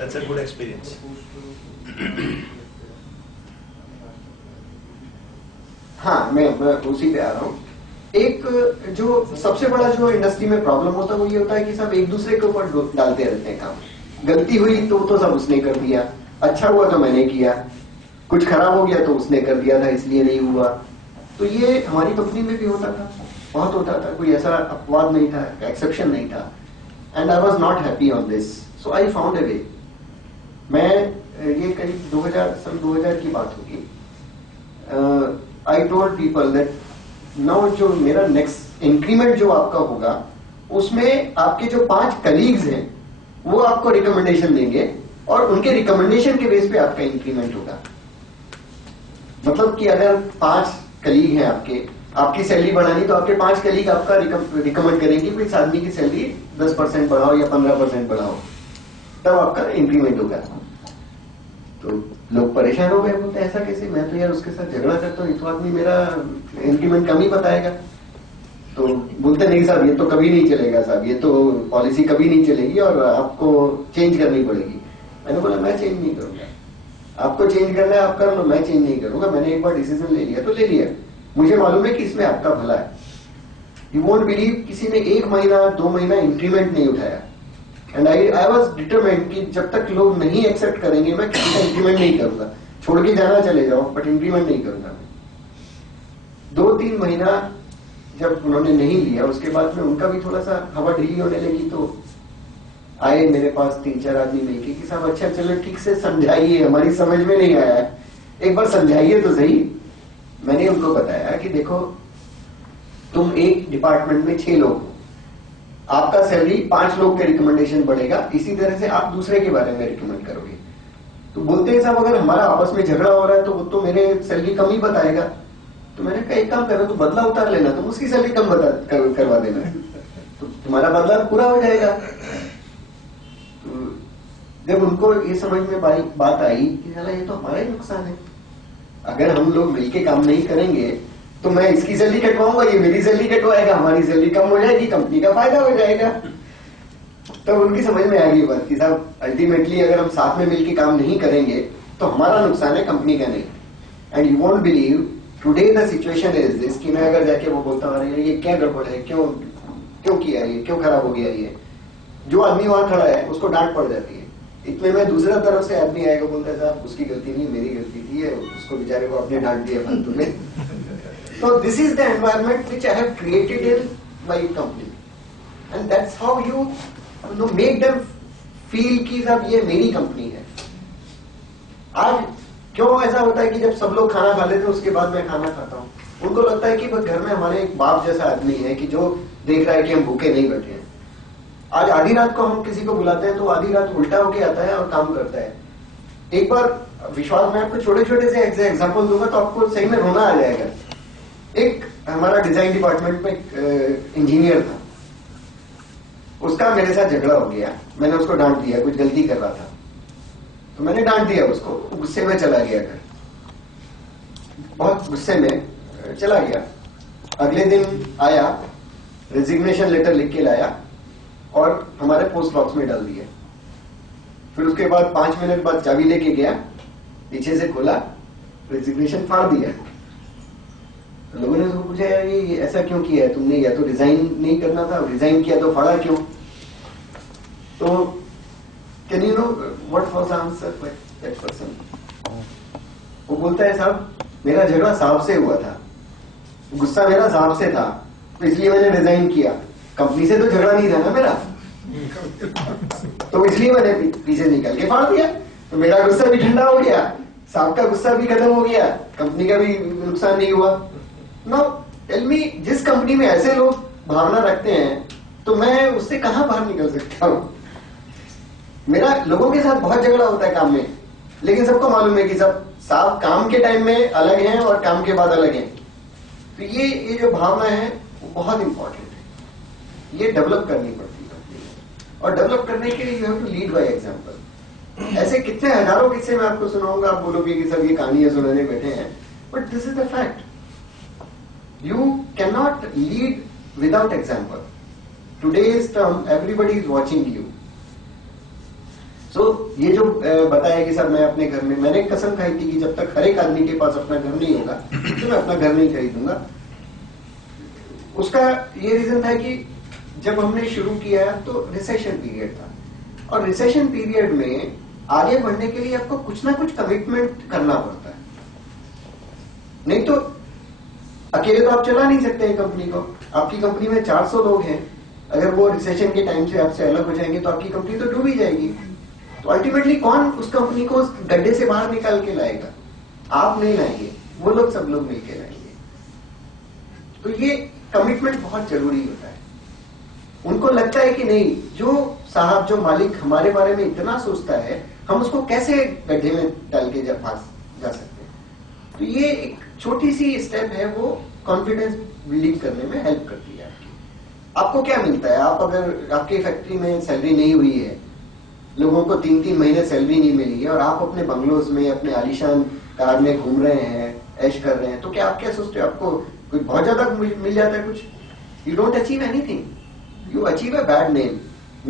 That's a good experience. हाँ, मैं उसी पे आ रहा हूँ। एक जो सबसे बड़ा जो इंडस्ट्री में प्रॉब्लम होता है वो ये होता है कि सब एक दूसरे के ऊपर डालते रहते हैं काम। गलती हुई तो सब उसने कर दिया, अच्छा हुआ तो मैंने किया, कुछ खराब हो गया तो उसने कर दिया था इसलिए नहीं हुआ। तो ये हमारी कंपनी में भी होता था, बहुत होता था, कोई ऐसा अपवाद नहीं था, एक्सेप्शन नहीं था। And I was not happy on this, so I found a way. मैं ये करीब 2000 की बात होगी। I told people that now जो मेरा नेक्स्ट इंक्रीमेंट जो आपका होगा उसमें आपके जो 5 कलीग्स हैं वो आपको रिकमेंडेशन देंगे और उनके रिकमेंडेशन के बेस पे आपका इंक्रीमेंट होगा। मतलब कि अगर 5 कलीग हैं आपकी सैलरी बढ़ानी तो आपके 5 कलीग आपका रिकमेंड करेंगे कि इस आदमी की सैलरी 10% बढ़ाओ या 15% बढ़ाओ, तब आपका इंक्रीमेंट होगा। तो लोग परेशान हो गए, बोलते ऐसा कैसे, मैं तो यार उसके साथ झगड़ा करता हूँ, ये तो आदमी मेरा इंक्रीमेंट कम ही बताएगा। तो बोलते नहीं साहब ये तो कभी नहीं चलेगा साहब, ये तो पॉलिसी कभी नहीं चलेगी और आपको चेंज करनी पड़ेगी। मैंने बोला मैं चेंज नहीं करूंगा, आपको चेंज करना है आप कर लो, मैं चेंज नहीं करूंगा। मैंने एक बार डिसीजन ले लिया तो ले लिया, मुझे मालूम है कि इसमें आपका भला है। यू वोंट बिलीव, किसी ने 1 महीना 2 महीना इंक्रीमेंट नहीं उठाया। एंड आई वॉज डिटरमाइंड कि जब तक लोग नहीं एक्सेप्ट करेंगे मैं किसी का इंक्रीमेंट नहीं करूंगा, छोड़ के जाना चले जाओ बट इंक्रीमेंट नहीं करूंगा। 2-3 महीना जब उन्होंने नहीं लिया उसके बाद में उनका भी थोड़ा सा हवा ढीली होने लगी, तो आए मेरे पास 3-4 आदमी मिलके कि साहब अच्छा चलो ठीक से समझाइए, हमारी समझ में नहीं आया है, एक बार समझाइए तो सही। मैंने उनको बताया कि देखो तुम एक डिपार्टमेंट में 6 लोग हो, आपका सैलरी 5 लोग के रिकमेंडेशन बढ़ेगा, इसी तरह से आप दूसरे के बारे में रिकमेंड करोगे। तो बोलते हैं साहब अगर हमारा आपस में झगड़ा हो रहा है तो वो तो मेरे सैलरी कम ही बताएगा। तो मैंने कहा एक काम करो, तो बदला उतार लेना, तुम उसकी सैलरी कम करवा देना, तो तुम्हारा बदला पूरा हो जाएगा। तो जब उनको ये समझ में बात आई कि साला ये तो हमारा ही नुकसान है, अगर हम लोग मिलके काम नहीं करेंगे तो मैं इसकी सैलरी कटवाऊंगा, ये मेरी सैलरी कटवाएगा, हमारी सैलरी कम हो जाएगी, कंपनी का फायदा हो जाएगा। तो उनकी समझ में आ गई बात कि साहब अल्टीमेटली अगर हम साथ में मिलके काम नहीं करेंगे तो हमारा नुकसान है, कंपनी का नहीं। And you won't believe today the situation is this कि मैं अगर जाके वो बोलता हूँ ये क्या गड़बड़ है, क्यों किया ये, क्यों खराब हो गया ये, जो आदमी वहां खड़ा है उसको डांट पड़ जाती है। इतने में दूसरा तरफ से आदमी आएगा, बोलता है साहब उसकी गलती नहीं मेरी गलती थी, उसको बेचारे को आपने डांट दिया फालतू में। So this is the environment which I have created in my company, and that's how you make them feel कि साहब ये मेरी कंपनी है। आज क्यों ऐसा होता है कि जब सब लोग खाना खा लेते हैं उसके बाद मैं खाना खाता हूँ, उनको लगता है कि घर में हमारे एक बाप जैसा आदमी है कि जो देख रहा है कि हम भूखे नहीं बैठे हैं। आज आधी रात को हम किसी को बुलाते हैं तो आधी रात उल्टा होके आता है और काम करता है। एक बार विश्वास में आपको छोटे छोटे से एग्जाम्पल दूंगा तो आपको सही में रोना आ जाएगा। एक हमारा डिजाइन डिपार्टमेंट में इंजीनियर था, उसका मेरे साथ झगड़ा हो गया, मैंने उसको डांट दिया, कुछ गलती कर रहा था तो मैंने डांट दिया उसको, गुस्से में चला गया घर, बहुत गुस्से में चला गया। अगले दिन आया, रेजिग्नेशन लेटर लिख के लाया और हमारे पोस्ट बॉक्स में डाल दिया। फिर उसके बाद 5 मिनट बाद चाबी लेके गया, पीछे से खोला, रेजिग्नेशन फाड़ दिया। लोगों ने उसको पूछा यार ये ऐसा क्यों किया है तुमने, या तो रिजाइन नहीं करना था, रिजाइन किया तो फाड़ा क्यों? तो can you know what was answer by that person? वो बोलता है साहब मेरा झगड़ा साहब से हुआ था, गुस्सा मेरा साहब से था तो इसलिए मैंने रिजाइन किया, कंपनी से तो झगड़ा नहीं था ना मेरा, तो इसलिए मैंने पीछे निकल के फाड़ दिया, तो मेरा गुस्सा भी ठंडा हो गया, साहब का गुस्सा भी खत्म हो गया, कंपनी का भी नुकसान नहीं हुआ। नाउ टेल मी, जिस कंपनी में ऐसे लोग भावना रखते हैं तो मैं उससे कहां बाहर निकल सकता हूं? मेरा लोगों के साथ बहुत झगड़ा होता है काम में, लेकिन सबको मालूम है कि सब साहब काम के टाइम में अलग हैं और काम के बाद अलग हैं। तो ये जो भावना है वो बहुत इंपॉर्टेंट है, ये डेवलप करनी पड़ती है कंपनी में, और डेवलप करने के लिए you have to lead by example. ऐसे कितने हजारों किस्से मैं आपको सुनाऊंगा, आप बोलोगे कि सब ये कहानियां सुनाने बैठे हैं, but this is the fact. You cannot lead without example. Today's term, everybody is watching you. ये जो बताया कि सर मैं अपने घर में, मैंने कसम खाई थी कि जब तक हर एक आदमी के पास अपना घर नहीं होगा तो मैं अपना घर नहीं खरीदूंगा। उसका ये रीजन था कि जब हमने शुरू किया तो रिसेशन पीरियड था, और रिसेशन पीरियड में आगे बढ़ने के लिए आपको कुछ ना कुछ कमिटमेंट करना पड़ता है, नहीं तो अकेले तो आप चला नहीं सकते हैं कंपनी को। आपकी कंपनी में 400 लोग हैं, अगर वो रिसेशन के टाइम से आपसे अलग हो जाएंगे तो आपकी कंपनी तो डूब ही जाएगी। तो अल्टीमेटली कौन उस कंपनी को उस गड्ढे से बाहर निकाल के लाएगा? आप नहीं लाएंगे, वो लोग सब लोग मिलकर लाएंगे। तो ये कमिटमेंट बहुत जरूरी होता है। उनको लगता है कि नहीं, जो साहब जो मालिक हमारे बारे में इतना सोचता है, हम उसको कैसे गड्ढे में डाल के जा सकते हैं। तो ये एक छोटी सी स्टेप है, वो कॉन्फिडेंस बिल्डिंग करने में हेल्प करती है आपकी। आपको क्या मिलता है? आप अगर आपकी फैक्ट्री में सैलरी नहीं हुई है, लोगों को 3-3 महीने सैलरी नहीं मिली है, और आप अपने बंगलोज में अपने आलीशान कार में घूम रहे हैं, ऐश कर रहे हैं, तो क्या आप क्या सोचते हो आपको कुछ बहुत ज्यादा मिल जाता है? कुछ, you don't achieve anything, you achieve a bad name,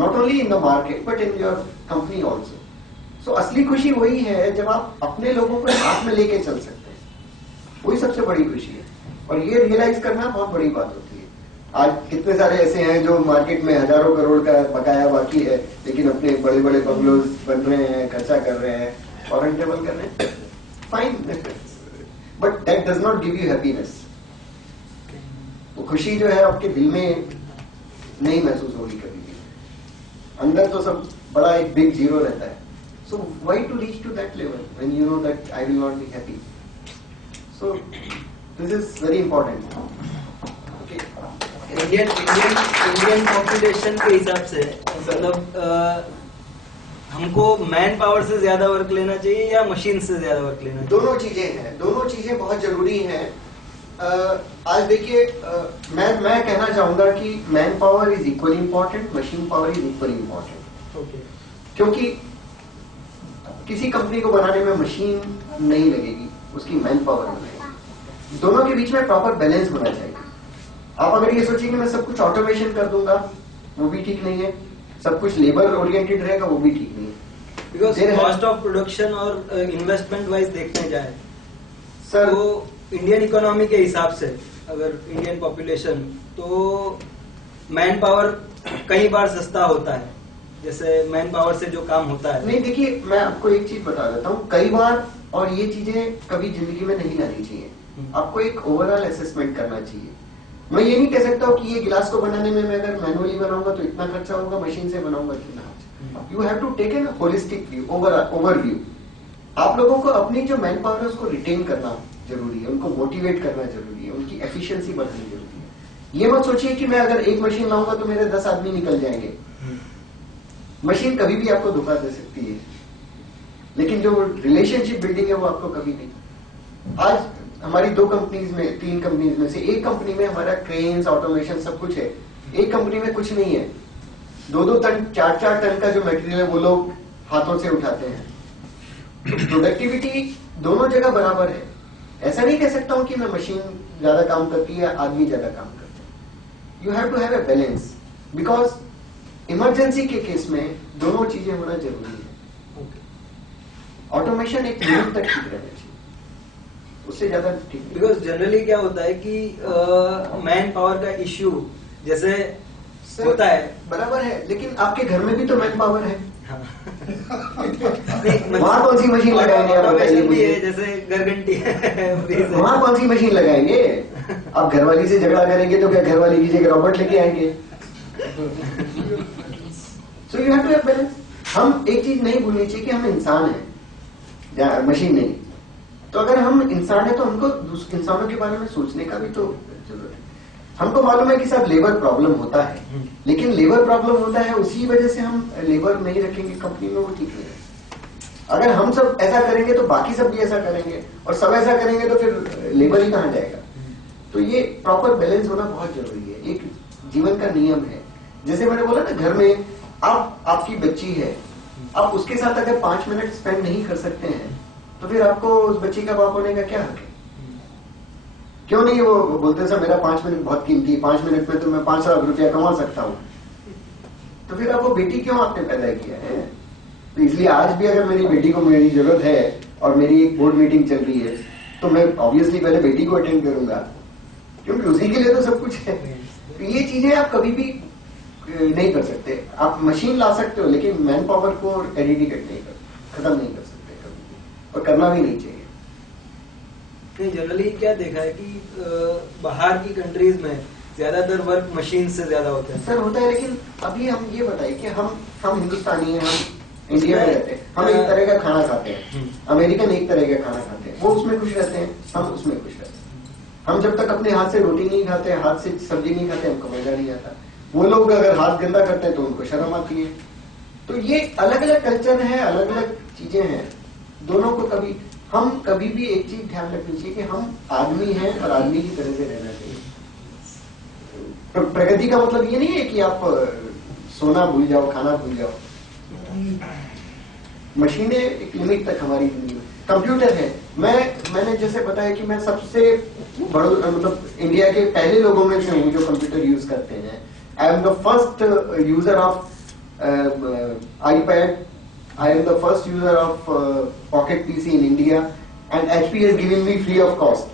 not only in the market but in your company also. So असली खुशी वही है जब आप अपने लोगों को साथ में लेके चल सकते हैं, वही सबसे बड़ी खुशी है। और ये रियलाइज करना बहुत बड़ी बात होती है। आज कितने सारे ऐसे हैं जो मार्केट में हजारों करोड़ का बकाया बाकी है, लेकिन अपने बड़े बड़े बंगलोज बन रहे हैं, खर्चा कर रहे हैं, फॉरेन ट्रेवल कर रहे हैं, fine, but that does not give you happiness. वो खुशी जो है आपके दिल में नहीं महसूस होगी कभी भी, अंदर तो सब बड़ा एक बिग जीरो रहता है। So why to reach to that level when you know that I will not be happy? So this is very important. Okay, Indian population के हिसाब से मतलब हमको मैन पावर से ज्यादा वर्क लेना चाहिए या मशीन से ज्यादा वर्क लेना चाहिए? दोनों चीजें हैं, दोनों चीजें बहुत जरूरी हैं। आज देखिए, मैं कहना चाहूंगा कि man power is equally important, machine power is equally important. क्योंकि किसी कंपनी को बनाने में मशीन नहीं लगेगी, उसकी मैन पावर लगेगी। दोनों के बीच में प्रॉपर बैलेंस होना चाहिए। आप अगर ये सोचिए कि मैं सब कुछ ऑटोमेशन कर दूंगा, वो भी ठीक नहीं है। सब कुछ लेबर ओरिएंटेड रहेगा, वो भी ठीक नहीं है। बिकॉज कॉस्ट ऑफ प्रोडक्शन और इन्वेस्टमेंट वाइज देखने जाए सर, तो इंडियन इकोनॉमी के हिसाब से अगर इंडियन पॉपुलेशन, तो मैन पावर कई बार सस्ता होता है, जैसे मैन पावर से जो काम होता है। नहीं, देखिए मैं आपको एक चीज बता देता हूँ, कई बार, और ये चीजें कभी जिंदगी में नहीं लानी चाहिए। आपको एक ओवरऑल असेसमेंट करना चाहिए। मैं ये नहीं कह सकता हूँ कि ये गिलास को बनाने में मैं अगर मैनुअली बनाऊंगा तो इतना खर्चा होगा, मशीन से बनाऊंगा कितना खर्चा। You have to take an holistic view, overview. आप लोगों को अपनी जो मैन पावर है उसको रिटेन करना जरूरी है, उनको मोटिवेट करना जरूरी है, उनकी एफिशिएंसी बढ़ानी जरूरी है। ये मत सोचिए कि मैं अगर एक मशीन लाऊंगा तो मेरे 10 आदमी निकल जाएंगे। मशीन कभी भी आपको धोखा दे सकती है, लेकिन जो रिलेशनशिप बिल्डिंग है वो आपको कभी नहीं। आज हमारी 2 कंपनीज में, 3 कंपनीज में से एक कंपनी में हमारा क्रेन्स, ऑटोमेशन सब कुछ है, एक कंपनी में कुछ नहीं है। 2-2 टन, 4-4 टन का जो मटेरियल है वो लोग हाथों से उठाते हैं। प्रोडक्टिविटी दोनों जगह बराबर है। ऐसा नहीं कह सकता हूं कि मैं मशीन ज्यादा काम करती है, आदमी ज्यादा काम करता है। You have to have a balance, because emergency के केस में दोनों चीजें होना जरूरी है। ऑटोमेशन एक लिमिट तक ठीक रहना चाहिए, उससे ज्यादा ठीक। बिकॉज जनरली क्या होता है कि मैन पावर का इश्यू जैसे होता है, बराबर है, लेकिन आपके घर में भी तो मैन पावर है। नहीं, वहां कौन सी मशीन लगाएंगे आप बताइए मुझे? जैसे घरघंटी है वहां कौन सी मशीन लगाएंगे? आप घरवाली से झगड़ा करेंगे तो क्या घरवाली की जगह रॉबोट लेके आएंगे? So you have to have balance. हम एक चीज नहीं भूलनी चाहिए कि हम इंसान हैं, मशीन नहीं। तो अगर हम इंसान है तो हमको इंसानों के बारे में सोचने का भी तो जरूरत है। हमको मालूम है कि सब लेबर प्रॉब्लम होता है, लेकिन लेबर प्रॉब्लम होता है उसी वजह से हम लेबर नहीं रखेंगे कंपनी में, वो ठीक नहीं है। अगर हम सब ऐसा करेंगे तो बाकी सब भी ऐसा करेंगे, और सब ऐसा करेंगे तो फिर लेबर ही कहां जाएगा? तो ये प्रॉपर बैलेंस होना बहुत जरूरी है, एक जीवन का नियम है। जैसे मैंने बोला ना, घर में आपकी बच्ची है, आप उसके साथ अगर 5 मिनट स्पेंड नहीं कर सकते हैं तो फिर आपको उस बच्ची का बाप होने का क्या हक है? क्यों नहीं? वो बोलते सर मेरा 5 मिनट बहुत कीमती है, 5 मिनट में तो मैं 5 लाख रुपया कमा सकता हूं। तो फिर आपको बेटी क्यों आपने पैदा किया है? तो इसलिए आज भी अगर मेरी बेटी को मेरी जरूरत है और मेरी एक बोर्ड मीटिंग चल रही है तो मैं ऑब्वियसली पहले बेटी को अटेंड करूंगा, क्योंकि उसी के लिए तो सब कुछ है। तो ये चीजें आप कभी भी नहीं कर सकते। आप मशीन ला सकते हो लेकिन मैन पावर को एडिकेट नहीं कर, खत्म नहीं कर सकते कभी भी, और करना भी नहीं चाहिए। नहीं, जनरली क्या देखा है कि बाहर की कंट्रीज में ज्यादातर वर्क मशीन से ज्यादा होता है। सर होता है, लेकिन अभी हम ये बताइए कि हम हिंदुस्तानी हैं, हम इंडिया में रहते हैं, हम एक तरह का खाना खाते हैं, अमेरिकन एक तरह का खाना खाते हैं, वो उसमें खुश रहते हैं, हम उसमें खुश रहते हैं। हम जब तक अपने हाथ से रोटी नहीं खाते, हाथ से सब्जी नहीं खाते, हमको मजा नहीं आता। वो लोग अगर हाथ गंदा करते हैं तो उनको शर्म आती है। तो ये अलग अलग कल्चर है, अलग अलग चीजें हैं, दोनों को हम कभी भी एक चीज ध्यान रखनी चाहिए कि हम आदमी हैं और आदमी की तरह से रहना चाहिए। प्रगति का मतलब ये नहीं है कि आप सोना भूल जाओ, खाना भूल जाओ। मशीनें एक लिमिट तक हमारी जिंदगी में, कंप्यूटर है, मैंने जैसे बताया कि मैं सबसे बड़ो मतलब इंडिया के पहले लोगों में से हूँ जो कंप्यूटर यूज करते हैं। I am the first user of iPad. I am the first user of Pocket PC in India, and HP has given me free of cost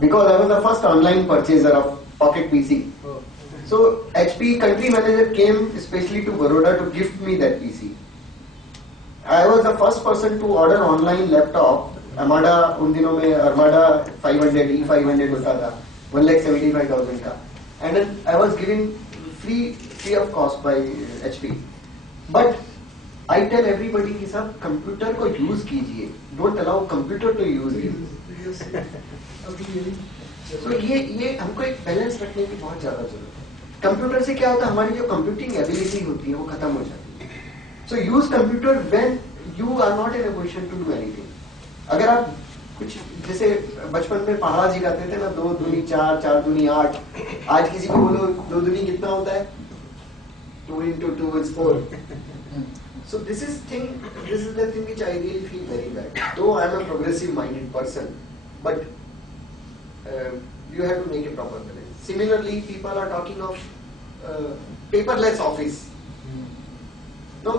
because I was the first online purchaser of Pocket PC. Oh. So HP country manager came especially to Baroda to gift me that PC. I was the first person to order online laptop. Armada उन दिनों में Armada 500 E500 होता था, 1,75,000 का, and then I was given free of cost by HP. But I tell everybody कि सब computer को use कीजिए, don't allow computer to use you. तो ये हमको एक बैलेंस रखने की बहुत ज्यादा जरूरत है। कंप्यूटर से क्या होता है, हमारी जो कंप्यूटिंग एबिलिटी होती है वो खत्म हो जाती है। So use computer when you are not in a position to do anything. अगर आप कुछ जैसे बचपन में पहाड़ा सिखाते थे ना, 2 दूनी 4, 4 दूनी 8, आज किसी को बोलो 2 दूनी कितना होता है, 2 into 2 is 4. So this is the thing which I really feel very bad. Though I am a progressive-minded person, but you have to make a proper balance. Similarly, people are talking of paperless office. No,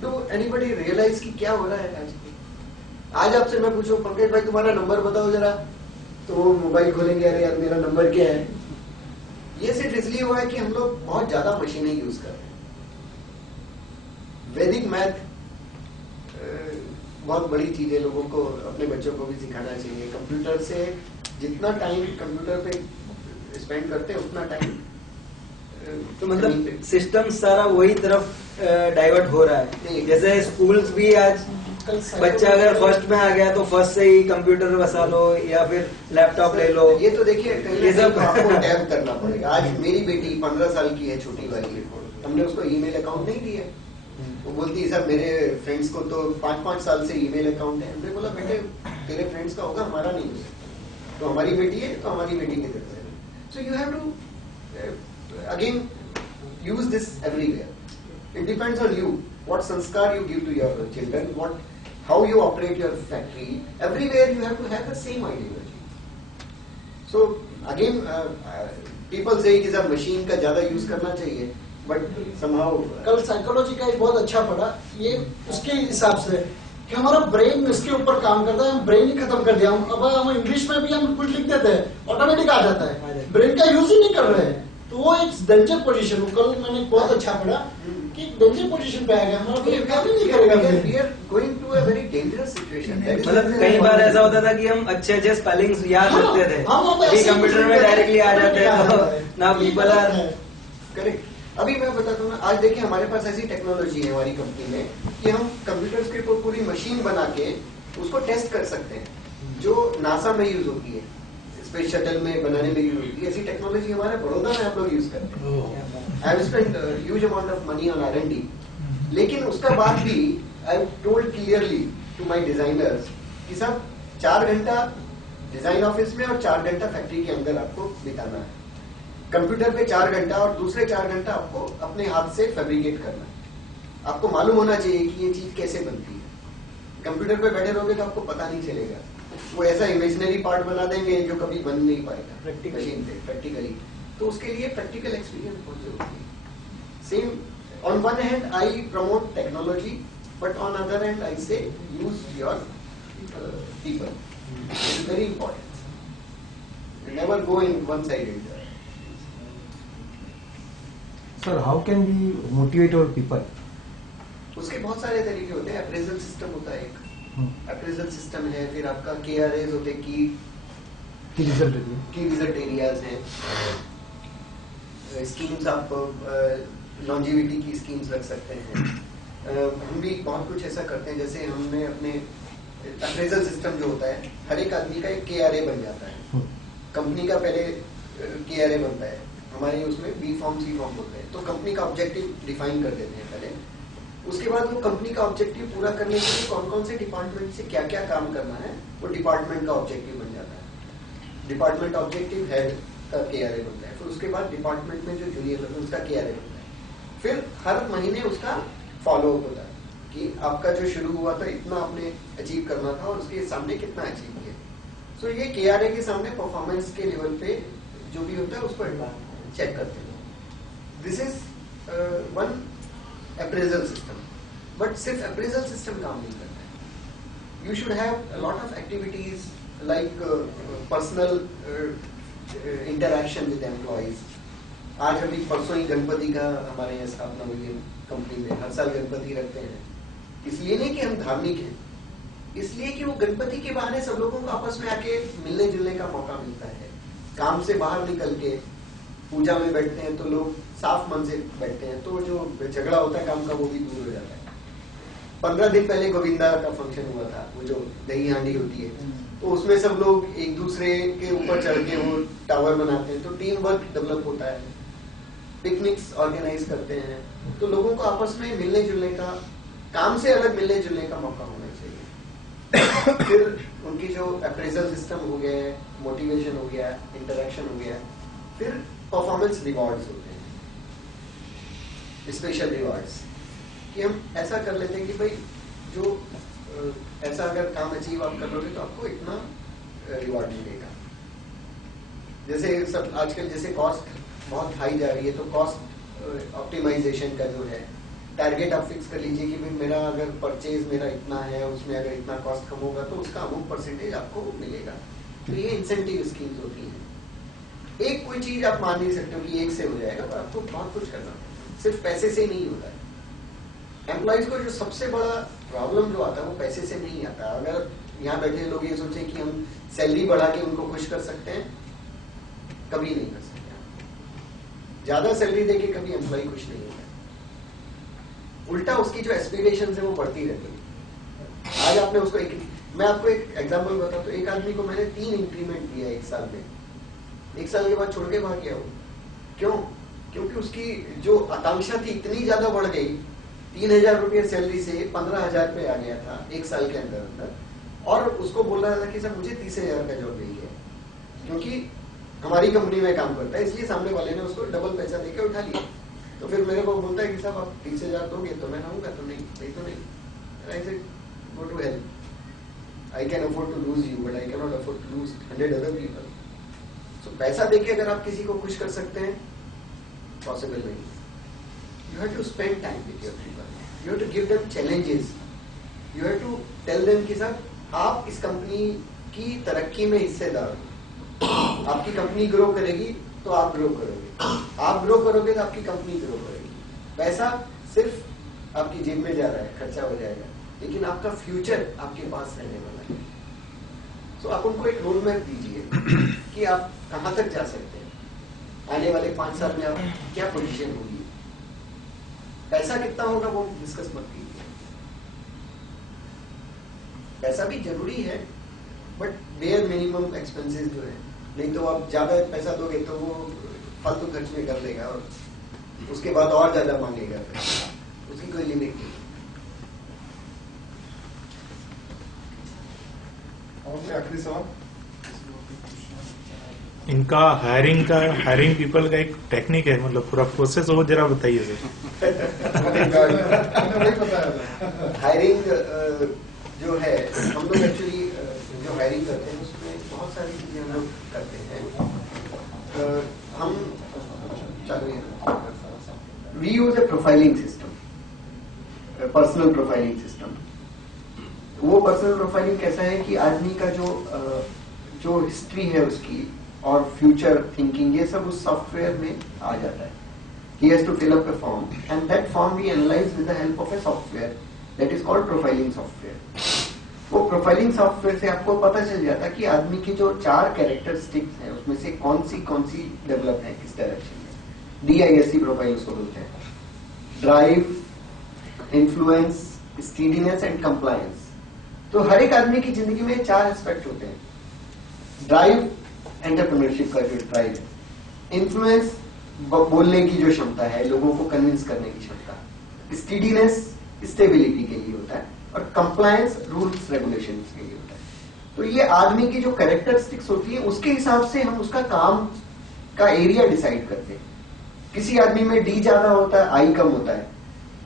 do anybody realize कि क्या हो रहा है आज आपसे मैं पूछूं पंकज भाई तुम्हारा नंबर बताओ जरा, तो वो मोबाइल खोलेंगे, अरे यार मेरा नंबर क्या है। ये सिर्फ इसलिए हुआ है कि हम लोग बहुत ज्यादा मशीनें यूज कर रहे हैं। वैदिक मैथ बहुत बड़ी चीज है, लोगों को अपने बच्चों को भी सिखाना चाहिए। कंप्यूटर से जितना टाइम कंप्यूटर पे स्पेंड करते हैं उतना टाइम तो मतलब सिस्टम सारा वही तरफ डाइवर्ट हो रहा है। जैसे स्कूल्स भी आज बच्चा अगर फर्स्ट में आ गया तो फर्स्ट से ही कंप्यूटर बसा लो या फिर लैपटॉप ले लो। ये तो देखिए ये सब आपको टैब करना पड़ेगा। आज मेरी बेटी 15 साल की है, छोटी वाली, हमने उसको ईमेल अकाउंट नहीं दिया। वो बोलती है सर मेरे फ्रेंड्स को तो 5-5 साल से ईमेल अकाउंट है। हमने बोला बेटे तेरे फ्रेंड्स का होगा, हमारा नहीं है। तो हमारी बेटी है तो हमारी बेटी की तरफ से। So you have to again use this everywhere. It depends on you, what sanskar you give to your children, what how you operate your factory. Everywhere you have to have the same ideology. So again people say कि सब machine का ज्यादा use करना चाहिए, but somehow कल psychology का एक बहुत अच्छा पढ़ा, ये उसके हिसाब से कि हमारा ब्रेन इसके ऊपर काम करता है। हम ब्रेन ही खत्म कर दिया। अब हम इंग्लिश में भी हम कुछ लिख देते हैं ऑटोमेटिक आ जाता है, ब्रेन का यूज ही नहीं कर रहे हैं। तो वो एक डेंजर पोजीशन, कल मैंने बहुत अच्छा पढ़ा कि डेंजर पोजीशन पे आ गया, हमारा ब्रेन काम ही नहीं करेगा। we are going to a very dangerous situation. मतलब कई बार ऐसा होता था कि हम अच्छे स्पेलिंग्स याद रखते थे, अभी कंप्यूटर में डायरेक्टली आ जाते हैं तो ना पीपल आर करेक्ट। अभी मैं बताता हूँ, आज देखिए हमारे पास ऐसी टेक्नोलॉजी है हमारी कंपनी में कि हम कंप्यूटर्स के ऊपर पूरी मशीन बना के उसको टेस्ट कर सकते हैं, जो नासा में यूज होती है, स्पेस शटल में बनाने में यूज होती है। ऐसी टेक्नोलॉजी हमारे बड़ौदा में आप लोग यूज करते हैं। I have spent huge amount of money on R&D, लेकिन उसका बाद भी I have told clearly to my designers कि सब 4 घंटा डिजाइन ऑफिस में और 4 घंटा फैक्ट्री के अंदर आपको बिताना है। कंप्यूटर पे 4 घंटा और दूसरे 4 घंटा आपको अपने हाथ से फैब्रिकेट करना है। आपको मालूम होना चाहिए कि ये चीज कैसे बनती है। कंप्यूटर पे बैठे रहोगे तो आपको पता नहीं चलेगा, वो ऐसा इमेजिनरी पार्ट बना देंगे जो कभी बन नहीं पाएगा मशीन पे प्रैक्टिकली। तो उसके लिए प्रैक्टिकल एक्सपीरियंस बहुत जरूरी है। Same on one hand I promote technology, But on other hand, I say use your people. It's very important. Never go in one-sided. Sir, how can we motivate our people? उसके बहुत सारे तरीके होते हैं. Appraisal system होता है एक. Appraisal system है. फिर आपका KRAs होते हैं की रिजल्ट एरियाज हैं. स्कीम्स आप लॉन्जिविटी की स्कीम्स रख सकते हैं. हम भी बहुत कुछ ऐसा करते हैं. जैसे हमने अपने अप्रेजल सिस्टम जो होता है, हर एक आदमी का एक KRA बन जाता है. कंपनी का पहले KRA बनता है. हमारे उसमें B फॉर्म C फॉर्म होते हैं. तो कंपनी का ऑब्जेक्टिव डिफाइन कर देते हैं पहले. उसके बाद वो कंपनी का ऑब्जेक्टिव पूरा करने के लिए कौन कौन से डिपार्टमेंट से क्या क्या काम करना है, वो डिपार्टमेंट का ऑब्जेक्टिव बन जाता है. डिपार्टमेंट ऑब्जेक्टिव हेड का KRA बनता है. फिर उसके बाद डिपार्टमेंट में जो जूनियर है उसका KRA बनता है. फिर हर महीने उसका फॉलोअप होता है कि आपका जो शुरू हुआ था इतना आपने अचीव करना था और उसके सामने कितना अचीव किया. सो ये KRA के सामने परफॉर्मेंस के लेवल पे जो भी होता है उसको चेक करते हैं. This is one appraisal system. But सिर्फ अप्रेजल सिस्टम काम नहीं करता है. You should have a lot of activities like personal interaction with employees. आज अभी परसों ही गणपति का हमारे यहाँ स्थापना हुई है कंपनी में. हर साल गणपति रखते हैं. इसलिए नहीं कि हम धार्मिक हैं, इसलिए कि वो गणपति के बहाने सब लोगों को आपस में आके मिलने जुलने का मौका मिलता है. काम से बाहर निकल के पूजा में बैठते हैं तो लोग साफ मन से बैठते हैं, तो जो झगड़ा होता है काम का वो भी दूर हो जाता है. 15 दिन पहले गोविंदा का फंक्शन हुआ था, वो जो दही हांडी होती है, तो उसमें सब लोग एक दूसरे के ऊपर चढ़ के वो टावर बनाते हैं. तो टीम वर्क डेवलप होता है. पिकनिक्स ऑर्गेनाइज करते हैं. तो लोगों को आपस में मिलने जुलने का, काम से अलग मिलने जुलने का मौका होना चाहिए. फिर उनकी जो अप्रेजल सिस्टम हो गया है, मोटिवेशन हो गया, इंटरेक्शन हो गया. फिर परफॉर्मेंस रिवॉर्ड्स होते हैं, स्पेशल रिवॉर्ड्स, कि हम ऐसा कर लेते हैं कि भाई जो ऐसा अगर काम अचीव आप कर लोगे तो आपको इतना रिवॉर्ड मिलेगा. जैसे सब आजकल जैसे कॉस्ट बहुत हाई जा रही है, तो कॉस्ट ऑप्टिमाइजेशन का जो है टारगेट आप फिक्स कर लीजिए कि भाई मेरा अगर परचेज मेरा इतना है, उसमें अगर इतना कॉस्ट कम होगा तो उसका अमुक परसेंटेज आपको मिलेगा. तो ये इंसेंटिव स्कीम्स होती हैं. एक कोई चीज आप मान नहीं सकते हो कि एक से हो जाएगा, पर आपको बहुत कुछ करना है. सिर्फ पैसे से नहीं होता है. एम्प्लॉइज को जो सबसे बड़ा प्रॉब्लम जो आता है वो पैसे से नहीं आता. अगर यहाँ बैठे लोग ये सोचे कि हम सैलरी बढ़ा के उनको खुश कर सकते हैं, कभी नहीं कर सकते. ज्यादा सैलरी देके कभी एम्प्लॉय खुश नहीं होता. उल्टा उसकी जो एस्पिरेशन है वो बढ़ती रहती है. आज आपने उसको मैं आपको एक एग्जाम्पल बताता हूँ. एक आदमी को मैंने 3 इंक्रीमेंट दिया 1 साल में. 1 साल के बाद छोड़ के भाग गया वो. क्यों? क्योंकि उसकी जो आकांक्षा थी इतनी ज्यादा बढ़ गई. 3,000 रुपये सैलरी से 15,000 पे आ गया था 1 साल के अंदर. और उसको बोल रहा था कि सर मुझे 30,000 का जॉब चाहिए, क्योंकि हमारी कंपनी में काम करता है, इसलिए सामने वाले ने उसको डबल पैसा देकर उठा लिया. तो फिर मेरे को बोलता है कि साहब आप 30,000 दोगे तो मैं आऊंगा, तो नहीं तो नहीं. I said, go to hell. I can afford to lose you, but I cannot afford to lose 100 other people. So पैसा देके अगर आप किसी को खुश कर सकते हैं, पॉसिबल नहीं. You have to spend time with your people. You have to give them challenges. You have to tell them कि सर आप इस कंपनी की तरक्की में हिस्सेदार हो. आपकी कंपनी ग्रो करेगी तो आप ग्रो करोगे, आप ग्रो करोगे तो आपकी कंपनी ग्रो करेगी. पैसा सिर्फ आपकी जेब में जा रहा है, खर्चा हो जाएगा, लेकिन आपका फ्यूचर आपके पास रहने वाला है. तो आप उनको एक रोड मैप दीजिए कि आप कहां तक जा सकते हैं. आने वाले 5 साल में आप क्या पोजीशन होगी. पैसा कितना होगा वो डिस्कस मत कीजिए. पैसा भी जरूरी है, बट बेयर मिनिमम एक्सपेंसेस जो है. नहीं तो आप ज्यादा पैसा दोगे तो वो फालतू खर्च में कर देगा और उसके बाद और ज्यादा मांगेगा. उसकी कोई लिमिट नहीं. और आखिरी सवाल. इनका हायरिंग पीपल का एक टेक्निक है, मतलब पूरा प्रोसेस वो जरा बताइए सर. नहीं पता है. हायरिंग जो है, हम लोग एक्चुअली जो हायरिंग करते हैं उसमें बहुत सारी चीजें हम लोग करते हैं. हम we use a profiling system. Personal profiling system. वो पर्सनल प्रोफाइलिंग कैसा है कि आदमी का जो हिस्ट्री है उसकी और फ्यूचर थिंकिंग, ये सब उस सॉफ्टवेयर में आ जाता है। He has to fill up a form and that form we analyze with the help of a software that is called profiling software। वो प्रोफाइलिंग सॉफ्टवेयर से आपको पता चल जाता है कि आदमी की जो 4 कैरेक्टरिस्टिक्स हैं उसमें से कौन सी डेवलप है किस डायरेक्शन में। DISC प्रोफाइल उसको बोलते हैं, ड्राइव, इन्फ्लुएंस, स्टीडीनेस एंड कंप्लायंस। तो हर एक आदमी की जिंदगी में 4 एस्पेक्ट होते हैं। ड्राइव एंटरप्रेन्योरशिप का जो ड्राइव है, इन्फ्लुएंस बोलने की जो क्षमता है, लोगों को कन्विंस करने की क्षमता, स्टीडीनेस स्टेबिलिटी के लिए होता है, और कंप्लायंस रूल्स रेगुलेशंस के लिए होता है। तो ये आदमी की जो कैरेक्टरिस्टिक्स होती है उसके हिसाब से हम उसका काम का एरिया डिसाइड करते हैं। किसी आदमी में डी ज्यादा होता है, आई कम होता है,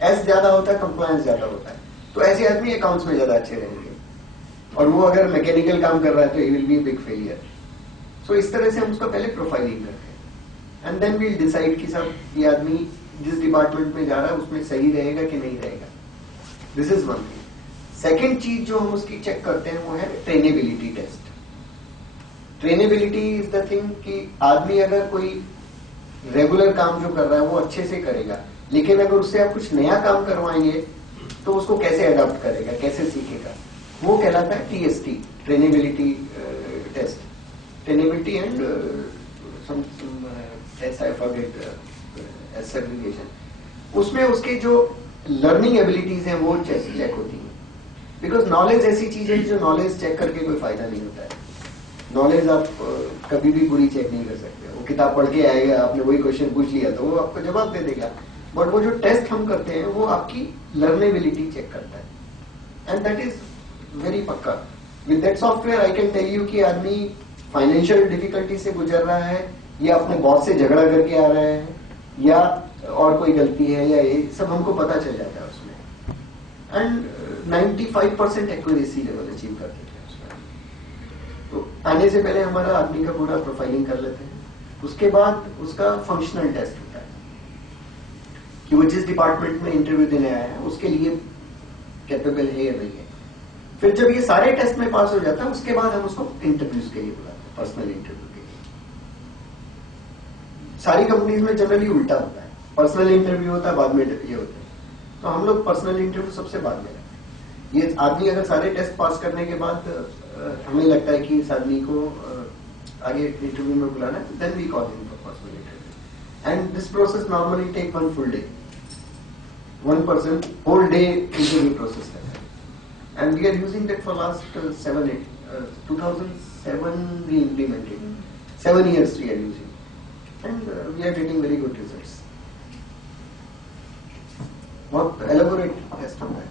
एस ज्यादा होता है, कंप्लायंस ज्यादा होता है, तो ऐसे आदमी अकाउंट्स में ज्यादा अच्छे रहेंगे, और वो अगर मैकेनिकल काम कर रहा है तो he will be big failure. So इस तरह से हम उसका पहले प्रोफाइलिंग करते हैं एंड देन वील डिसाइड कि सब ये आदमी जिस डिपार्टमेंट में जा रहा है उसमें सही रहेगा कि नहीं रहेगा। This is one thing. Second चीज जो हम उसकी चेक करते हैं वो है trainability test. Trainability is the thing कि आदमी अगर कोई रेगुलर काम जो कर रहा है वो अच्छे से करेगा, लेकिन अगर उससे आप कुछ नया काम करवाएंगे तो उसको कैसे अडॉप्ट करेगा, कैसे सीखेगा, वो कहलाता है TST, trainability test. Trainability and segregation, उसमें उसके जो लर्निंग एबिलिटीज हैं वो चेक होती हैं। बिकॉज नॉलेज ऐसी चीज है जो नॉलेज चेक करके कोई फायदा नहीं होता है। नॉलेज आप कभी भी पूरी चेक नहीं कर सकते। वो किताब पढ़ के आएगा, आपने वही क्वेश्चन पूछ लिया तो वो आपको जवाब दे देगा, बट वो जो टेस्ट हम करते हैं वो आपकी लर्नेबिलिटी चेक करता है एंड दैट इज वेरी पक्का। With that software I can tell you कि आदमी फाइनेंशियल डिफिकल्टी से गुजर रहा है या अपने बॉस से झगड़ा करके आ रहा है या और कोई गलती है, या ये सब हमको पता चल जाता है उसमें। एंड 95% एक्यूरेसी लेवल अचीव कर देते हैं उसमें। तो आने से पहले हमारा आदमी का पूरा प्रोफाइलिंग कर लेते हैं, उसके बाद उसका फंक्शनल टेस्ट होता है कि वो जिस डिपार्टमेंट में इंटरव्यू देने आया है उसके लिए कैपेबल है या नहीं है। फिर जब ये सारे टेस्ट में पास हो जाता है उसके बाद हम उसको इंटरव्यूज के लिए बुलाते हैं, पर्सनल इंटरव्यू के लिए। सारी कंपनीज में जनरली उल्टा होता है, पर्सनल इंटरव्यू होता है बाद में ये होता है, तो हम लोग पर्सनल इंटरव्यू सबसे बाद में रखते हैं। ये आदमी अगर सारे टेस्ट पास करने के बाद हमें लगता है कि इस आदमी को आगे इंटरव्यू में बुलाना है, then we call him for personal interview and this process normally take 1 full day, 1 person whole day interview process है। And we are using that for last 2007 we implemented, 7 years we are using, and we are getting very good results. बहुत elaborate test होता है।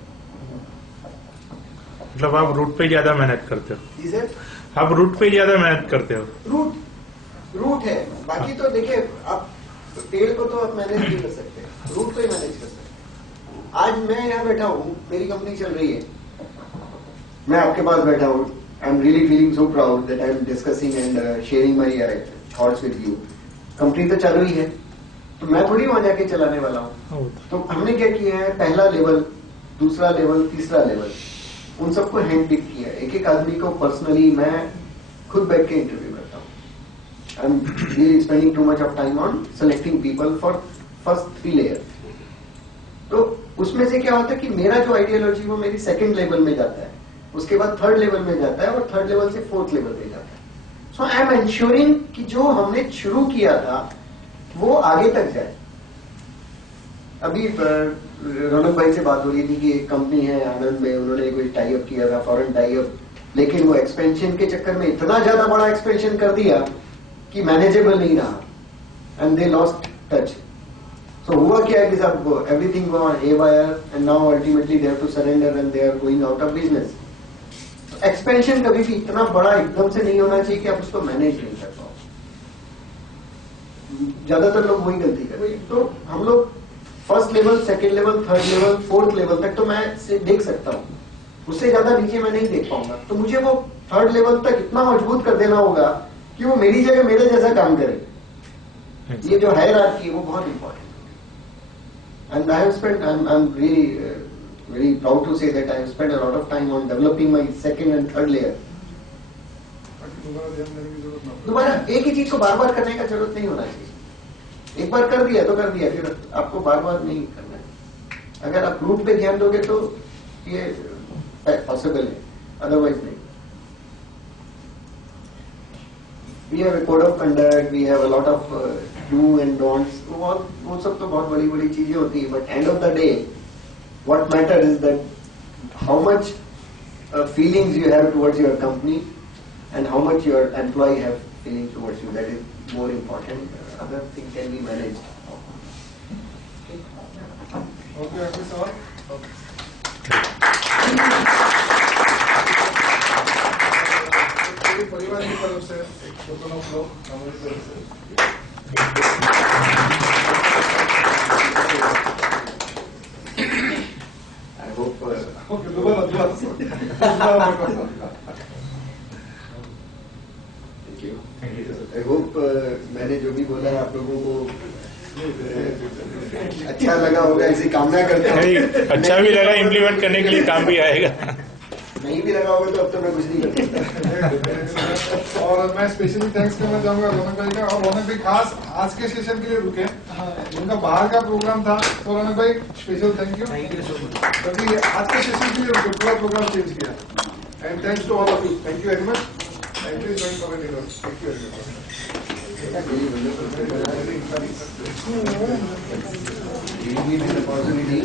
मतलब आप root पे ज्यादा मेहनत करते हो? जी सर, आप रूट पे ज्यादा मेहनत करते हो? रूट है, बाकी तो देखिए आप पेड़ को तो आप मैनेज नहीं कर सकते, रूट तो ही मैनेज कर सकते। आज मैं यहाँ बैठा हूँ, मेरी कंपनी चल रही है, मैं आपके पास बैठा हूँ, I am really feeling so proud that I am discussing and sharing my thoughts with you. Company तो चल रही है, तो मैं थोड़ी वहां जाके चलाने वाला हूँ। तो हमने क्या किया है, पहला लेवल, दूसरा लेवल, तीसरा लेवल, उन सबको हैंड पिक किया है। एक एक आदमी को पर्सनली मैं खुद बैठ के इंटरव्यू करता हूँ। I am really spending too much of time on selecting people for first 3 layer. तो उसमें से क्या होता है कि मेरा जो आइडियोलॉजी वो मेरी सेकंड लेवल में जाता है, उसके बाद 3rd लेवल में जाता है, और 3rd लेवल से 4th लेवल में जाता है। सो आई एम एंश्योरिंग कि जो हमने शुरू किया था वो आगे तक जाए। अभी रौनक भाई से बात हो रही थी कि एक कंपनी है आनंद में, उन्होंने कोई टाई अप किया था, फॉरेन टाई अप, लेकिन वो एक्सपेंशन के चक्कर में इतना ज्यादा बड़ा एक्सपेंशन कर दिया कि मैनेजेबल नहीं रहा and they lost touch. So हुआ क्या है कि सब everything gone haywire and now ultimately they have to surrender and they are going out of business. Expansion कभी भी इतना बड़ा एकदम से नहीं होना चाहिए कि आप उसको मैनेज नहीं कर पाओ। ज्यादातर लोग वही गलती करते हैं। तो हम लोग first level, second level, 3rd level, 4th level तक तो मैं देख सकता हूँ, उससे ज्यादा नीचे मैं नहीं देख पाऊंगा। तो मुझे वो 3rd लेवल तक इतना मजबूत कर देना होगा कि वो मेरी जगह मेरे जैसा काम करे। ये जो हायरार्की है वो बहुत इंपॉर्टेंट है। And I have spent, I am really very proud to say that I have spent a lot of time on developing my second and third layer. बाकी दोबारा ध्यान देने की जरूरत ना पड़े। दोबारा एक ही चीज को बार बार करने का जरूरत नहीं होना चाहिए। एक बार कर दिया तो कर दिया, फिर आपको बार बार नहीं करना है। अगर आप रूट पे ध्यान दोगे तो ये पॉसिबल है, अदरवाइज नहीं। We have a code of conduct, we have a lot of do and don'ts. वो सब तो बहुत बड़ी बड़ी चीजें होती है, but end of the day, what matters is that how much feelings you have towards your company and how much your employee have feelings towards you. That is more important. Other things can be managed. Okay, आखिरी सवाल। पूरे परिवार की तरफ से एक token of love हमारी तरफ से। I hope. ओके, दोबारा Thank you. I hope मैंने जो भी बोला आप लोगों को अच्छा लगा होगा, ऐसी कामना करता हूँ। नहीं, अच्छा भी लगा, इम्प्लीमेंट करने के लिए काम भी आएगा। नहीं भी लगा होगा तो अब तो मैं कुछ नहीं कर सकता। और मैं स्पेशली थैंक्स करना चाहूंगा रौनक भाई का, और रौनक भाई खास आज के सेशन के लिए रुके, उनका बाहर का प्रोग्राम था, तो रौनक भाई special thank you. Thank you so much. क्योंकि आज के सेशन के लिए रुके, पूरा प्रोग्राम चेंज किया। And thanks to all of you, thank you very much. Thank you join for thank you very much. Giving me this opportunity.